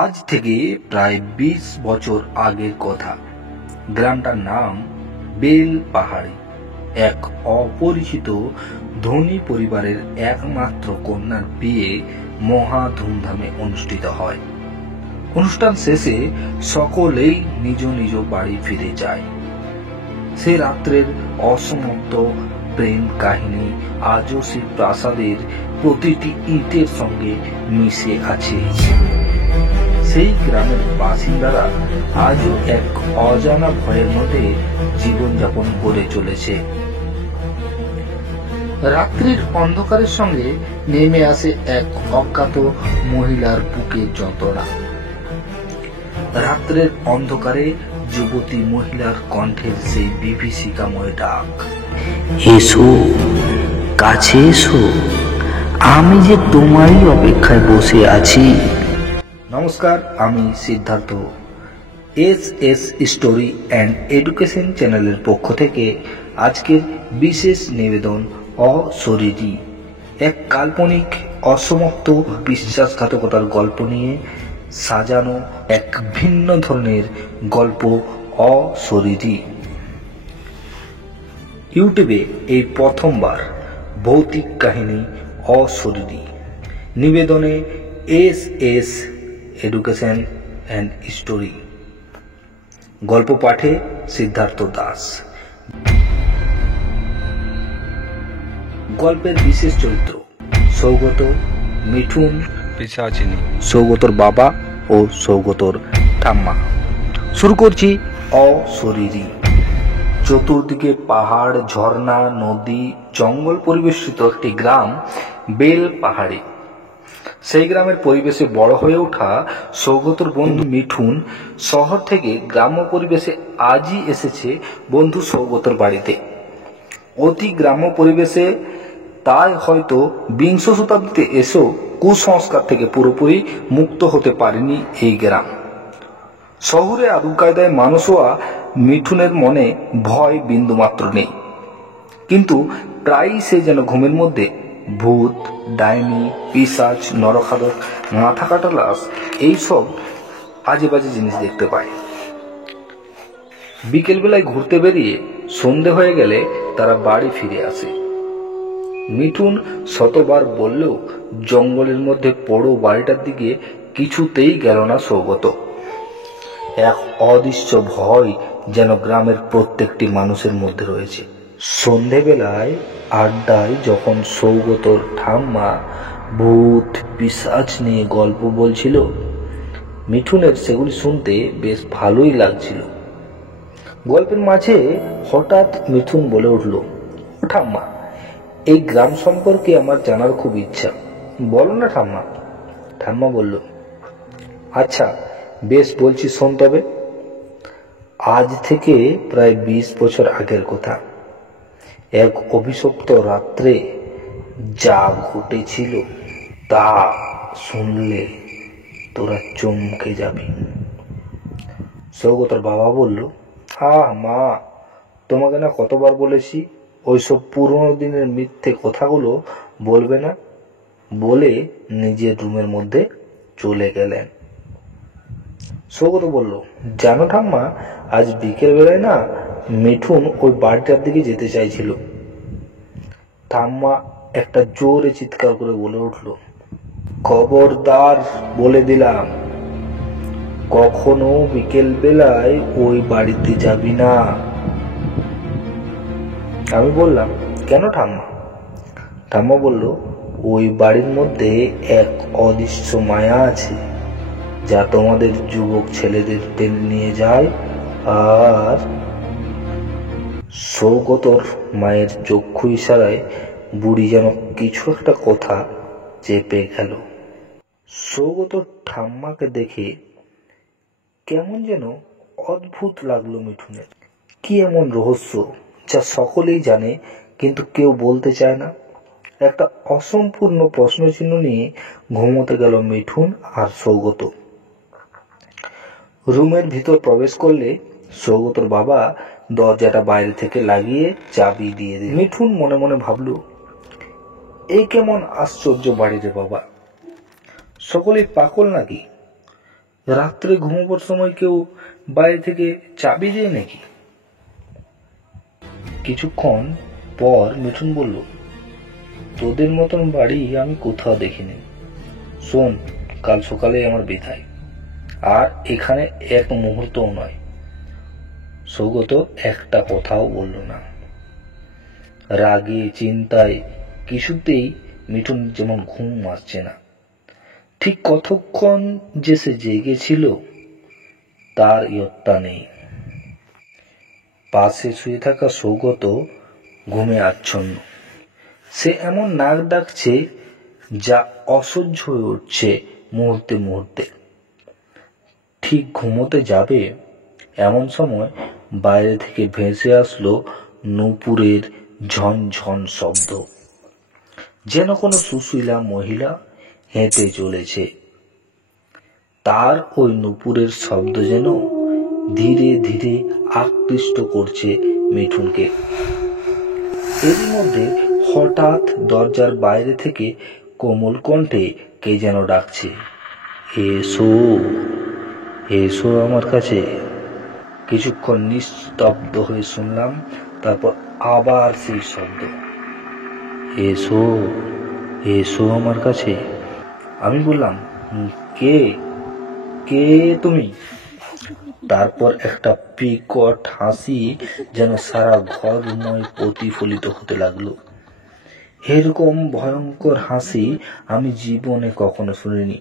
আজ থেকে প্রায় ২০ বছর আগের কথা। গ্রামটার নাম বেল পাহাড়ি। এক অপরিচিত ধনী পরিবারের একমাত্র কন্যার বিয়ে মহা ধুমধামে অনুষ্ঠিত হয়। অনুষ্ঠান শেষে সকলেই নিজ নিজ বাড়ি ফিরে যায়। সে রাত্রের অসমাপ্ত প্রেম কাহিনী আজও সেই প্রাসাদের প্রতিটি ইটের সঙ্গে মিশে আছে। সেই গ্রামের বাসিন্দারা আজও এক অজানা ভয়ের মধ্যে জীবনযাপন করে চলেছে। রাত্রির অন্ধকারের সঙ্গে নেমে আসে এক অজ্ঞাত মহিলার বুকের যন্ত্রণা। রাত্রের অন্ধকারে যুবতী মহিলার কণ্ঠের সেই বিভীষিকাময় ডাক, এসো, কাছে এসো, আমি যে তোমারই অপেক্ষায় বসে আছি। নমস্কার, আমি Siddharth. S story and education চ্যানেলের পক্ষ থেকে আজকের বিশেষ নিবেদন অশরীরী, এক কাল্পনিক অসমাপ্ত বিশ্বাসঘাতকতার গল্প নিয়ে সাজানো এক ভিন্ন ধরনের গল্প অশরীরী। ইউটিউবে এই প্রথমবার ভৌতিক কাহিনী অশরীরী নিবেদনে এস এডুকেশন অ্যান্ড স্টোরি। গল্প পাঠে সিদ্ধার্থ দাস। গল্পের বিশেষ চরিত্র সৌগত, মিঠুন, পিশাচিনী, সৌগতর বাবা ও সৌগতর ঠাম্মা। শুরু করছি অশরীরী। চতুর্দিকে পাহাড়, ঝর্ণা, নদী, জঙ্গল পরিবেষ্টিত একটি গ্রাম বেল পাহাড়ি। সেই গ্রামের পরিবেশে বড় হয়ে ওঠা সৌগতর বন্ধু মিঠুন শহর থেকে গ্রাম্য পরিবেশে আজই এসেছে বন্ধু সৌগতর বাড়িতে। অতি গ্রাম্য পরিবেশে, তাই হয়তো বিংশ শতাব্দীতে এসেও কুসংস্কার থেকে পুরোপুরি মুক্ত হতে পারেনি এই গ্রাম। শহরে আদব কায়দায় মানুষ হওয়া মিঠুনের মনে ভয় বিন্দুমাত্র নেই, কিন্তু প্রায়ই সে যেন ঘুমের মধ্যে ভূত, ডাইনি, পিশাচ, নরখাদক, মাথা কাটা লাশ, এইসব আজে বাজে জিনিস দেখতে পায়। বিকেলবেলায় ঘুরতে বেরিয়ে সন্ধে হয়ে গেলে তারা বাড়ি ফিরে আসে। মিঠুন শতবার বললেও জঙ্গলের মধ্যে পড়ো বাড়িটার দিকে কিছুতেই গেল না সৌগত। এক অদৃশ্য ভয় যেন গ্রামের প্রত্যেকটি মানুষের মধ্যে রয়েছে। সন্ধেবেলায় আড্ডায় যখন সৌগতর ঠাম্মা ভূত পিশাচ নিয়ে গল্প বলছিল, মিঠুনের সেগুলি শুনতে বেশ ভালোই লাগছিল। গল্পের মাঝে হঠাৎ মিঠুন বলে উঠল, ও ঠাম্মা, এই গ্রাম সম্পর্কে আমার জানার খুব ইচ্ছা, বলো না ঠাম্মা। ঠাম্মা বলল, আচ্ছা বেশ, বলছি শোন তবে। আজ থেকে প্রায় ২০ বছর আগের কথা। এক অভিশপ্ত রাত্রে যা ঘটেছিল তা শুনলে তোরা চমকে যাবি। সৌগতর বাবা বলল, মা, তোমাকে না কতবার বলেছি ওইসব পুরনো দিনের মিথ্যে কথাগুলো বলবে না, বলে নিজের রুমের মধ্যে চলে গেলেন। সৌগত বলল, জানো ঠাম্মা, আজ বিকেল বেলায় না মিঠুন ওই বাড়িটার দিকে যেতে চাইছিল। ঠাম্মা একটা জোরে চিৎকার করে বলে উঠল, খবরদার বলে দিলাম, কখনো বিকেল বেলায় ওই বাড়িতে যাবি না। আমি বললাম, কেন ঠাম্মা? ঠাম্মা বলল, ওই বাড়ির মধ্যে এক অদৃশ্য মায়া আছে, যা তোমাদের যুবক ছেলেদের টেনে নিয়ে যায়। আর সৌগতর মায়ের চক্ষু ইশারায় বুড়ি যেন কিছু একটা কথা চেপে গেল। সৌগতর ঠাম্মাকে দেখে কেমন যেন অদ্ভুত লাগলো মিঠুনের। কি এমন রহস্য যা সকলেই জানে কিন্তু কেউ বলতে চায় না? একটা অসম্পূর্ণ প্রশ্নচিহ্ন নিয়ে ঘুমোতে গেল মিঠুন আর সৌগত। রুমের ভিতর প্রবেশ করলে সৌগতর বাবা দরজাটা বাইরে থেকে লাগিয়ে চাবি দিয়ে দিল। মিঠুন মনে মনে ভাবল, এই কেমন আশ্চর্য বাড়ি রে বাবা, সকলেই পাগল নাকি? রাত্রে ঘুমোবার সময় কেউ বাইরে থেকে চাবি দেয় নাকি? কিছুক্ষণ পর মিঠুন বলল, তোদের মতন বাড়ি আমি কোথাও দেখিনি। শোন, কাল সকালে আমার বিদায়, আর এখানে এক মুহূর্তও নয়। সৌগত একটা কথাও বলল না। রাগে চিন্তায় কিছুতেই মিঠুন যেমন ঘুম আসছে না। ঠিক কতক্ষণ যে সে জেগেছিল তার ইয়ত্তা নেই। পাশে শুয়ে থাকা সৌগত ঘুমে আচ্ছন্ন। সে এমন নাক ডাকছে যা অসহ্য হয়ে উঠছে মুহূর্তে মুহূর্তে। ঠিক ঘুমোতে যাবে এমন সময় বাইরে থেকে ভেসে আসলো নূপুরের ঝনঝন শব্দ, যেন কোনো সুশীলা মহিলা হেঁটে চলেছে। তার ওই নূপুরের শব্দ যেন ধীরে ধীরে আকৃষ্ট করছে মিঠুনকে। এর মধ্যে হঠাৎ দরজার বাইরে থেকে কোমল কণ্ঠে কে যেন ডাকছে, এসো, এসো আমার কাছে। কিছুক্ষণ নিস্তব্ধ হয়ে শুনলাম, তারপর আবার সেই শব্দ, এসো, এসো আমার কাছে। আমি বললাম, কে কে তুমি? তারপর একটা বিকট হাসি যেন সারা ঘরময় প্রতিফলিত হতে লাগলো। এরকম ভয়ঙ্কর হাসি আমি জীবনে কখনো শুনিনি।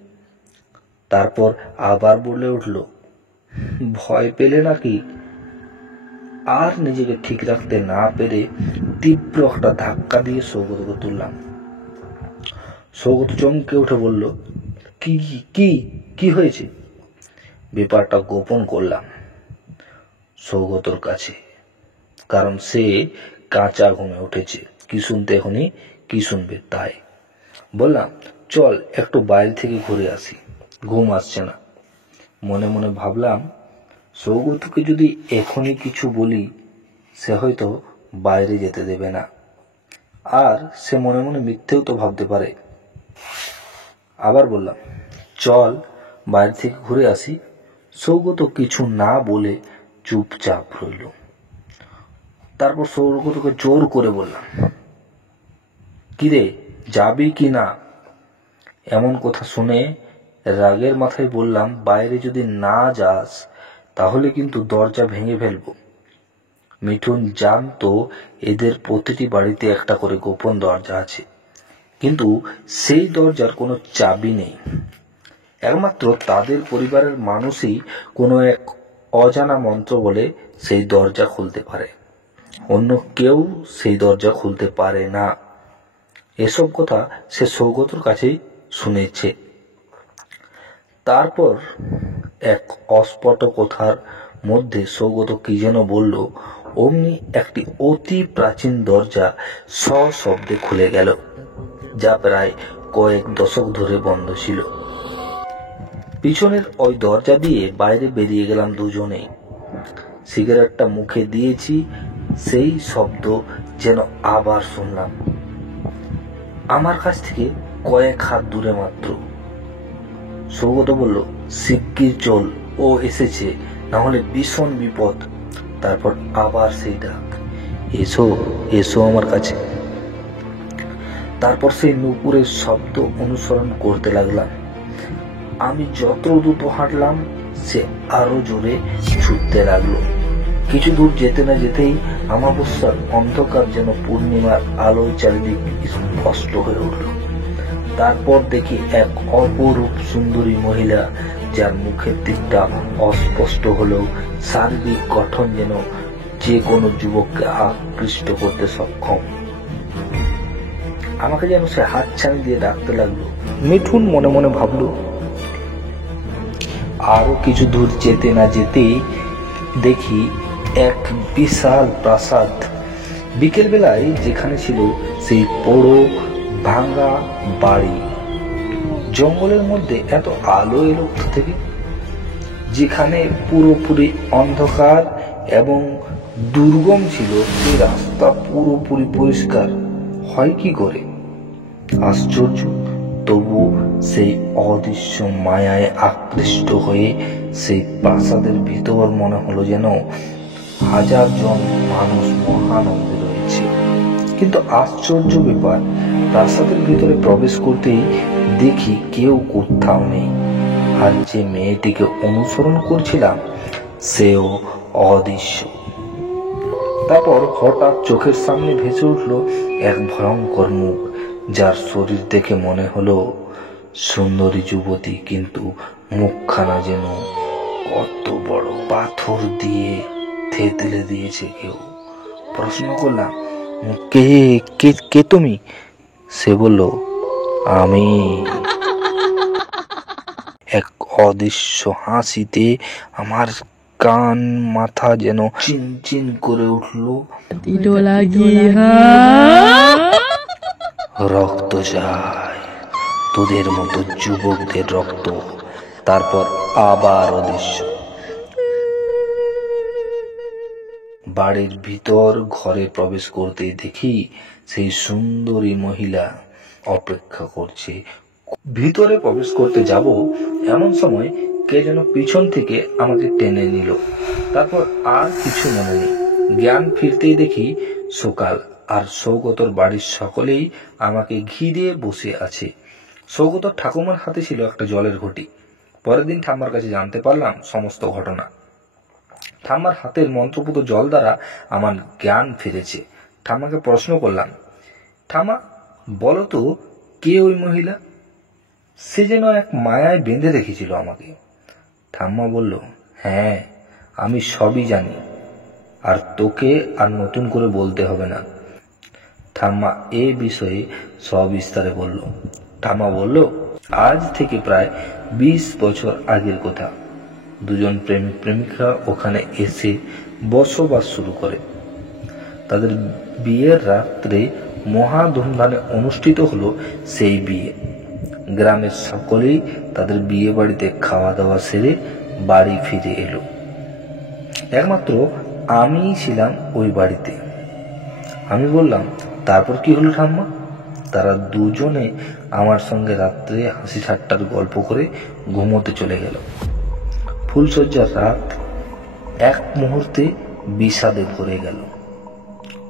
তারপর আবার বলে উঠল, ভয় পেলে নাকি? আর নিজেকে ঠিক রাখতে না পেরে তীব্র একটা ধাক্কা দিয়ে সৌগতকে তুললাম। সৌগত চমকে উঠে বলল, কি কি কি হয়েছে? ব্যাপারটা গোপন করলাম সৌগতর কাছে, কারণ সে কাঁচা ঘুমে উঠেছে। কি শুনতে এখনই কি শুনবে তাই। বললাম, চল একটু বাইরে থেকে ঘুরে আসি, ঘুম আসছে না। মনে মনে ভাবলাম, সৌগতকে যদি এখনই কিছু বলি সে হয়তো বাইরে যেতে দেবে না, আর সে মনে মনে মিথ্যেও তো ভাবতে পারে। আবার বললাম, চল বাইরে থেকে ঘুরে আসি। সৌগত কিছু না বলে চুপচাপ রইল। তারপর সৌগতকে জোর করে বললাম, কিরে, যাবি কি না? এমন কথা শুনে রাগের মাথায় বললাম, বাইরে যদি না যাস তাহলে কিন্তু দরজা ভেঙে ফেলবো। মিঠুন জানতো এদের প্রতিটি বাড়িতে একটা করে গোপন দরজা আছে, কিন্তু সেই দরজার কোনো চাবি নেই। একমাত্র তাদের পরিবারের মানুষই কোনো এক অজানা মন্ত্র বলে সেই দরজা খুলতে পারে, অন্য কেউ সেই দরজা খুলতে পারে না। এসব কথা সে সৌগতর কাছেই শুনেছে। তারপর এক অস্ফুট কথার মধ্যে সৌগত কি যেন বলল, অমনি একটি অতি প্রাচীন দরজা সশব্দে খুলে গেল, যা প্রায় কয়েক দশক ধরে বন্ধ ছিল। পিছনের ওই দরজা দিয়ে বাইরে বেরিয়ে গেলাম দুজনেই। সিগারেটটা মুখে দিয়েছি, সেই শব্দ যেন আবার শুনলাম, আমার কাছ থেকে কয়েক হাত দূরে মাত্র। সৌগত বলল, শিগগির চল, ও এসেছে, না হলে ভীষণ বিপদ। তারপর আবার সেই ডাক, এসো, এসো আমার কাছে। তারপর সেই নূপুরের শব্দ অনুসরণ করতে লাগলাম। আমি যত দ্রুত হাঁটলাম সে আরো জোরে ছুটতে লাগলো। কিছু দূর যেতে না যেতেই অমাবস্যার অন্ধকার যেন পূর্ণিমার আলোয় চারিদিক স্পষ্ট হয়ে উঠল। তারপর দেখি এক অপরূপ সুন্দরী মহিলা, যার মুখের দিকটা অস্পষ্ট হলেও শারীরিক গঠন যেন যে কোনো যুবককে আকৃষ্ট করতে সক্ষম। আমাকে যেন সে হাতছানি দিয়ে ডাকতে লাগলো। মিঠুন মনে মনে ভাবল। আরো কিছু দূর যেতে না যেতেই দেখি এক বিশাল প্রাসাদ। বিকেল বেলায় যেখানে ছিল সেই পোড়ো ভাঙা বাড়ি, জঙ্গলের মধ্যে এত আলো এলো থেকে, যেখানে পুরোপুরি অন্ধকার এবং দুর্গম ছিল সেই রাস্তা পুরোপুরি পরিষ্কার হয় কি করে? আশ্চর্য, তবু সেই অদৃশ্য মায়ায় আকৃষ্ট হয়ে সেই প্রাসাদের ভিতর মনে হলো যেন হাজার জন মানুষ মহানন্দে রয়েছে। কিন্তু আশ্চর্য ব্যাপার, প্রাসাদের ভিতরে প্রবেশ করতেই দেখি কেউ কোথাও নেই, আর যে মেয়েটিকে অনুসরণ করছিলাম সেও অদৃশ্য। তারপর হঠাৎ চোখের সামনে ভেসে উঠল এক ভয়ঙ্কর মুখ, যার শরীর দেখে মনে হলো সুন্দরী যুবতী, কিন্তু মুখখানা যেন কত বড় পাথর দিয়ে থেতলে দিয়েছে কেউ। প্রশ্ন করলাম, কে কে কে তুমি? সে বলল, আমি। এক অদৃশ্য হাসিতে আমার কান মাথা যেন চিনচিন করে উঠল। রক্ত চাই, তোদের মতো যুবকদের রক্ত। তারপর আবার অদৃশ্য। বাড়ির ভিতর ঘরে প্রবেশ করতে দেখি সেই সুন্দরী মহিলা অপেক্ষা করছে। ভিতরে প্রবেশ করতে যাব এমন সময় কে যেন পিছন থেকে আমাকে টেনে নিল। তারপর আর কিছু মনে নেই। জ্ঞান ফিরতেই দেখি সকাল, আর সৌগতর বাড়ির সকলেই আমাকে ঘিরে বসে আছে। সৌগতর ঠাকুমার হাতে ছিল একটা জলের ঘটি। পরের দিন ঠাম্মার কাছে জানতে পারলাম সমস্ত ঘটনা। ঠাম্মার হাতের মন্ত্রপুত জল দ্বারা আমার জ্ঞান ফিরেছে। ঠাম্মাকে প্রশ্ন করলাম, ঠাম্মা বলো তো, কে ওই মহিলা? সে যেন এক মায়ায় বেঁধে রেখেছিল আমাকে। ঠাম্মা বলল, হ্যাঁ, আমি সবই জানি, আর তোকে আর নতুন করে বলতে হবে না। ঠাম্মা এ বিষয়ে সবিস্তারে বলল। ঠাম্মা বলল, আজ থেকে প্রায় 20 বছর আগের কথা। দুজন প্রেমিক প্রেমিকা ওখানে এসে বসবাস শুরু করে। তাদের বিয়ের রাত্রে মহা ধুমধামে অনুষ্ঠিত হলো সেই বিয়ে। গ্রামের সকলেই তাদের বিয়ে বাড়িতে খাওয়া দাওয়া সেরে বাড়ি ফিরে এলো। একমাত্র আমিই ছিলাম ওই বাড়িতে। আমি বললাম, তারপর কি হলো ঠাম্মা? তারা দুজনে আমার সঙ্গে রাত্রে হাসি ঠাট্টার গল্প করে ঘুমোতে চলে গেল। ফুলসজ্জার রাত এক মুহূর্তে বিষাদে ভরে গেল।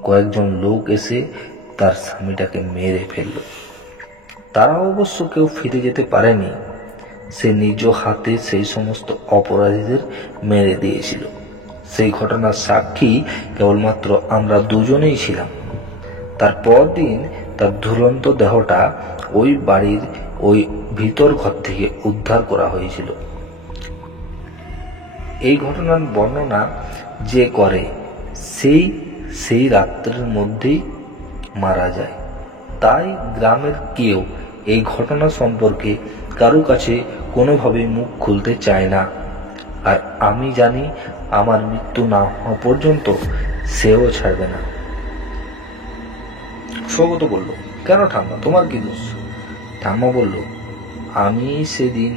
কয়েকজন লোক এসে তার স্বামীটাকে মেরে ফেলল। তারা অবশ্য কেউ ফিরে যেতে পারেনি। সে নিজ হাতে সেই সমস্ত অপরাধীদের মেরে দিয়েছিল। সেই ঘটনার সাক্ষী কেবলমাত্র আমরা দুজনেই ছিলাম। তার পরদিন তার ঝুলন্ত দেহটা ওই বাড়ির ওই ভিতর ঘর থেকে উদ্ধার করা হয়েছিল। এই ঘটনার বর্ণনা যে করে সেই রাত্রের মধ্যেই মারা যায়। তাই গ্রামের কেউ এই ঘটনা সম্পর্কে কারো কাছে কোনোভাবে মুখ খুলতে চায় না। আর আমি জানি আমার মৃত্যু না হওয়া পর্যন্ত সেও ছাড়বে না। সৌগত বলল, কেন ঠাম্মা, তোমার কি দোষ? ঠাম্মা বলল, আমি সেদিন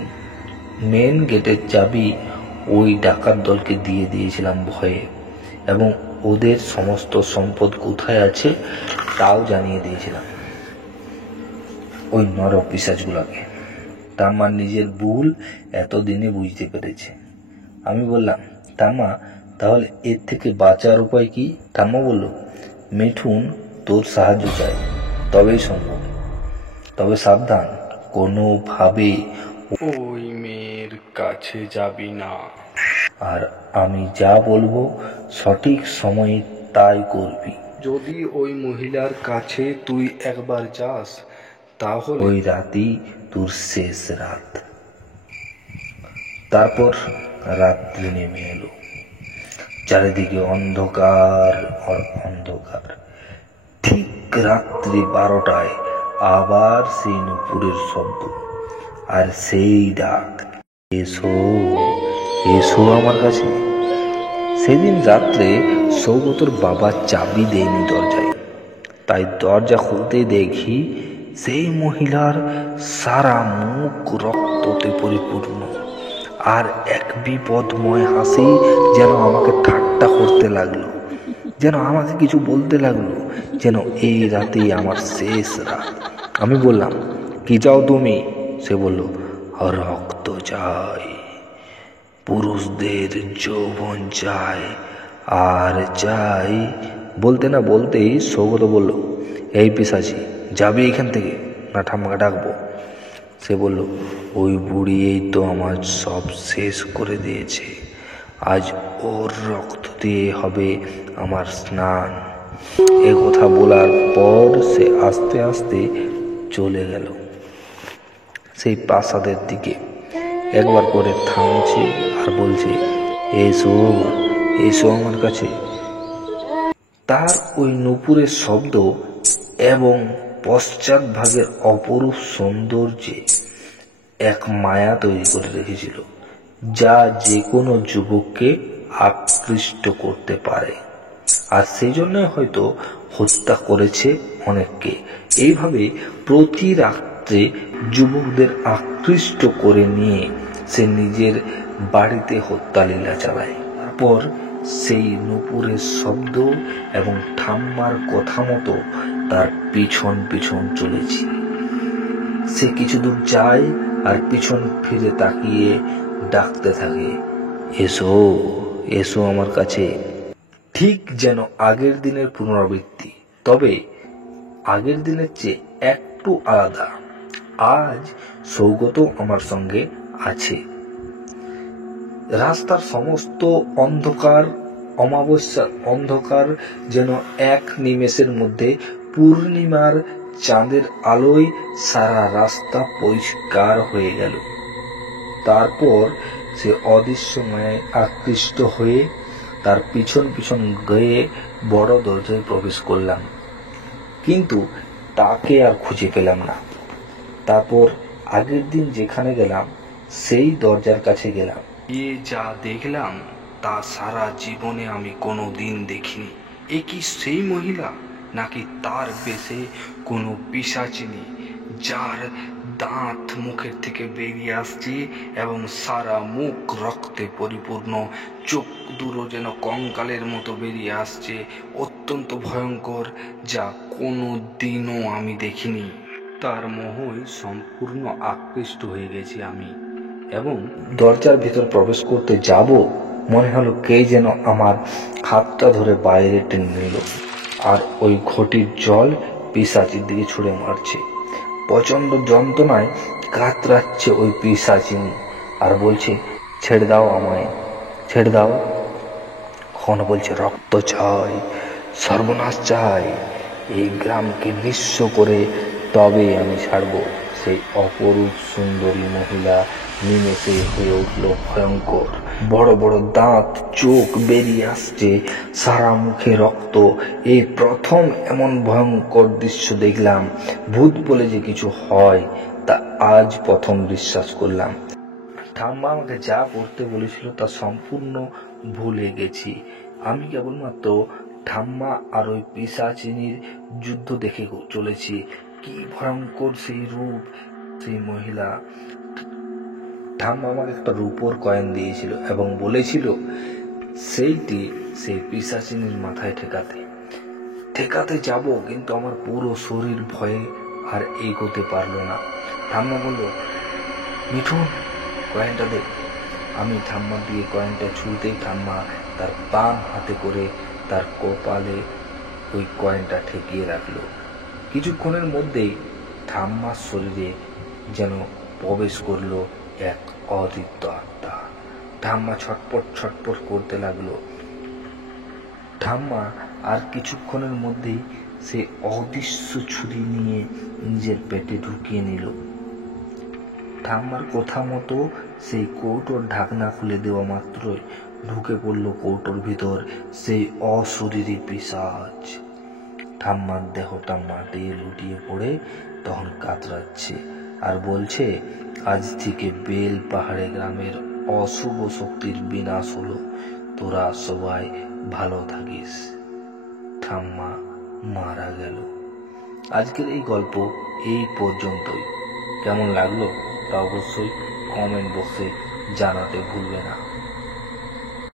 মেন গেটের চাবি ওই ডাকাত দলকে দিয়ে দিয়েছিলাম ভয়ে, এবং ওদের সমস্ত সম্পদ কোথায় আছে তাও জানিয়ে দিয়েছিলাম ওই নরক পিশাচগুলোকে। ঠাম্মা নিজের ভুল এতদিনে বুঝতে পেরেছে। আমি বললাম, ঠাম্মা তাহলে এর থেকে বাঁচার উপায় কি? ঠাম্মা বলল, মিঠুন তোর সাহায্য চাই, তবেই সম্ভব। তবে সাবধান, কোনোভাবে ওই মেয়ের কাছে যাবি না। আর আমি যা বলবো সঠিক সময়ে তাই করবি। যদি ওই মহিলার কাছে তুই একবার যাস, তাহলে ওই রাতই তোর শেষ রাত। তারপর রাত্রি নেমে এলো। চারিদিকে অন্ধকার আর অন্ধকার। ঠিক রাত্রি 12টায় আবার সেই নুপুরের শব্দ, আর সেই ডাক, এসো এসো আমার কাছে। সেদিন রাত্রে সৌগতর বাবা চাবি দেয়নি দরজায়, তাই দরজা খুলতে দেখি সেই মহিলার সারা মুখ রক্ততে পরিপূর্ণ, আর এক বিপদময় হাসি যেন আমাকে ঠাট্টা করতে লাগলো, যেন আমাকে কিছু বলতে লাগলো, যেন এই রাতেই আমার শেষ রাত। আমি বললাম, কি চাও তুমি? সে বলল, রক্ত চাই, পুরুষদের যৌবন চাই, আর চাই। বলতে না বলতেই সৌগত বলল, এই পিশাচি, যাবি এখান থেকে না ঠাম্মাকে ডাকবো? সে বলল, ওই বুড়ি এই তো আমার সব শেষ করে দিয়েছে, আজ ওর রক্ত দিয়ে হবে আমার স্নান। এ কথা বলার পর সে আস্তে আস্তে চলে গেল সেই প্রাসাদের দিকে। একবার করে থামছে আর বলছে, এসো এসো আমার কাছে। তার ওই নূপুরের শব্দ এবং পশ্চাৎভাগের অপরূপ সৌন্দর্যে এক মায়া তৈরি করে রেখেছিল, যা যে কোনো যুবককে আকৃষ্ট করতে পারে। আর সেই জন্য হয়তো হত্যা করেছে অনেককে। এইভাবে প্রতি রাত্রে যুবকদের আকৃষ্ট করে নিয়ে সে নিজের বাড়িতে হত্যা লীলা চালায়। তারপর সেই নূপুরের শব্দ এবং ঠাম্মার কথা মতো তার পিছন পিছন চলেছি। সে কিছু দূর যায় আর পিছন ফিরে তাকিয়ে ডাকতে থাকে, এসো এসো আমার কাছে। ঠিক যেন আগের দিনের পুনরাবৃত্তি, তবে আগের দিনের চেয়ে একটু আলাদা। আজ সৌগত আমার সঙ্গে আছে। রাস্তার সমস্ত অন্ধকার, অমাবস্যার অন্ধকার যেন এক নিমেষের মধ্যে পূর্ণিমার চাঁদের আলোয় সারা রাস্তা পরিষ্কার হয়ে গেল। তারপর সে অদৃশ্য মায়ায় আকৃষ্ট হয়ে তার পিছন পিছন গিয়ে বড় দরজায় প্রবেশ করলাম, কিন্তু তাকে আর খুঁজে পেলাম না। তারপর আগের দিন যেখানে গেলাম সেই দরজার কাছে গেলাম। যা দেখলাম তা সারা জীবনে আমি কোনো দিন দেখিনি। এ কি সেই মহিলা, নাকি তার বেশে কোনো পিশাচিনী, যার দাঁত মুখের থেকে বেরিয়ে আসছে এবং সারা মুখ রক্তে পরিপূর্ণ, চোখ দুটো যেন কঙ্কালের মতো বেরিয়ে আসছে, অত্যন্ত ভয়ঙ্কর, যা কোনো দিনও আমি দেখিনি। তার মোহে সম্পূর্ণ আকৃষ্ট হয়ে গেছি আমি, এবং দরজার ভিতর প্রবেশ করতে যাব মনে হলো কে যেন আমার হাতটা ধরে বাইরে টেনে নিল, আর ওই ঘটির জল পিশাচির দিকে ছুঁড়ে মারছে। প্রচন্ড যন্ত্রণায় কাতরাচ্ছে ওই পিশাচিনী আর বলছে, ছেড়ে দাও আমায়, ছেড়ে দাও। কখনো বলছে, রক্ত চাই, সর্বনাশ চাই, এই গ্রামকে নিঃস্ব করে তবে আমি ছাড়বো। সেই অপরূপ সুন্দরী মহিলা নিমেষে হয়ে উঠল ভয়ঙ্কর। বড় বড় দাঁত, চোখ বেরিয়ে আসছে, সারা মুখে রক্ত। এই প্রথম এমন ভয়ঙ্কর দৃশ্য দেখলাম। ভূত বলে যে কিছু হয় তা আজ প্রথম বিশ্বাস করলাম। ঠাম্মা আমাকে যা করতে বলেছিল তা সম্পূর্ণ ভুলে গেছি। আমি কেবলমাত্র ঠাম্মা আর ওই পিশাচিনীর যুদ্ধ দেখে চলেছি। কি ভয়ঙ্কর সেই রূপ, সেই মহিলা। ঠাম্মা আমাকে একটা রূপোর কয়েন দিয়েছিল এবং বলেছিল সেইটি সেই পিশাচিনীর মাথায় ঠেকাতে যাব, কিন্তু আমার পুরো শরীর ভয়ে আর এগোতে পারলো না। ঠাম্মা বলল, মিঠুন কয়েনটা দে। আমি ঠাম্মা দিয়ে কয়েনটা ছুঁতেই ঠাম্মা তার বাম হাতে করে তার কপালে ওই কয়েনটা ঠেকিয়ে রাখলো। কিছুক্ষণের মধ্যেই ঠাম্মার শরীরে যেন প্রবেশ করলো এক অদৃশ্য আত্মা। ঠাম্মা ছটপট ছটপট করতে লাগলো। ঠাম্মা আর কিছুক্ষণের মধ্যেই সে অদৃশ্য ছুরি নিয়ে নিজের পেটে ঢুকিয়ে নিল। ঠাম্মার কথা মতো সেই কৌটোর ঢাকনা খুলে দেওয়া মাত্রই ঢুকে পড়ল কৌটোর ভিতর সেই অশরীরী পিশাচ। ঠাম্মার দেহটা মাটিয়ে লুটিয়ে পড়ে তখন কাতরাচ্ছে আর বলছে, আজ থেকে বেল পাহাড়ে গ্রামের অশুভ শক্তির বিনাশ হলো, তোরা সবাই ভালো থাকিস। ঠাম্মা মারা গেল। আজকের এই গল্প এই পর্যন্তই। কেমন লাগলো তা অবশ্যই কমেন্ট বক্সে জানাতে ভুলবে না।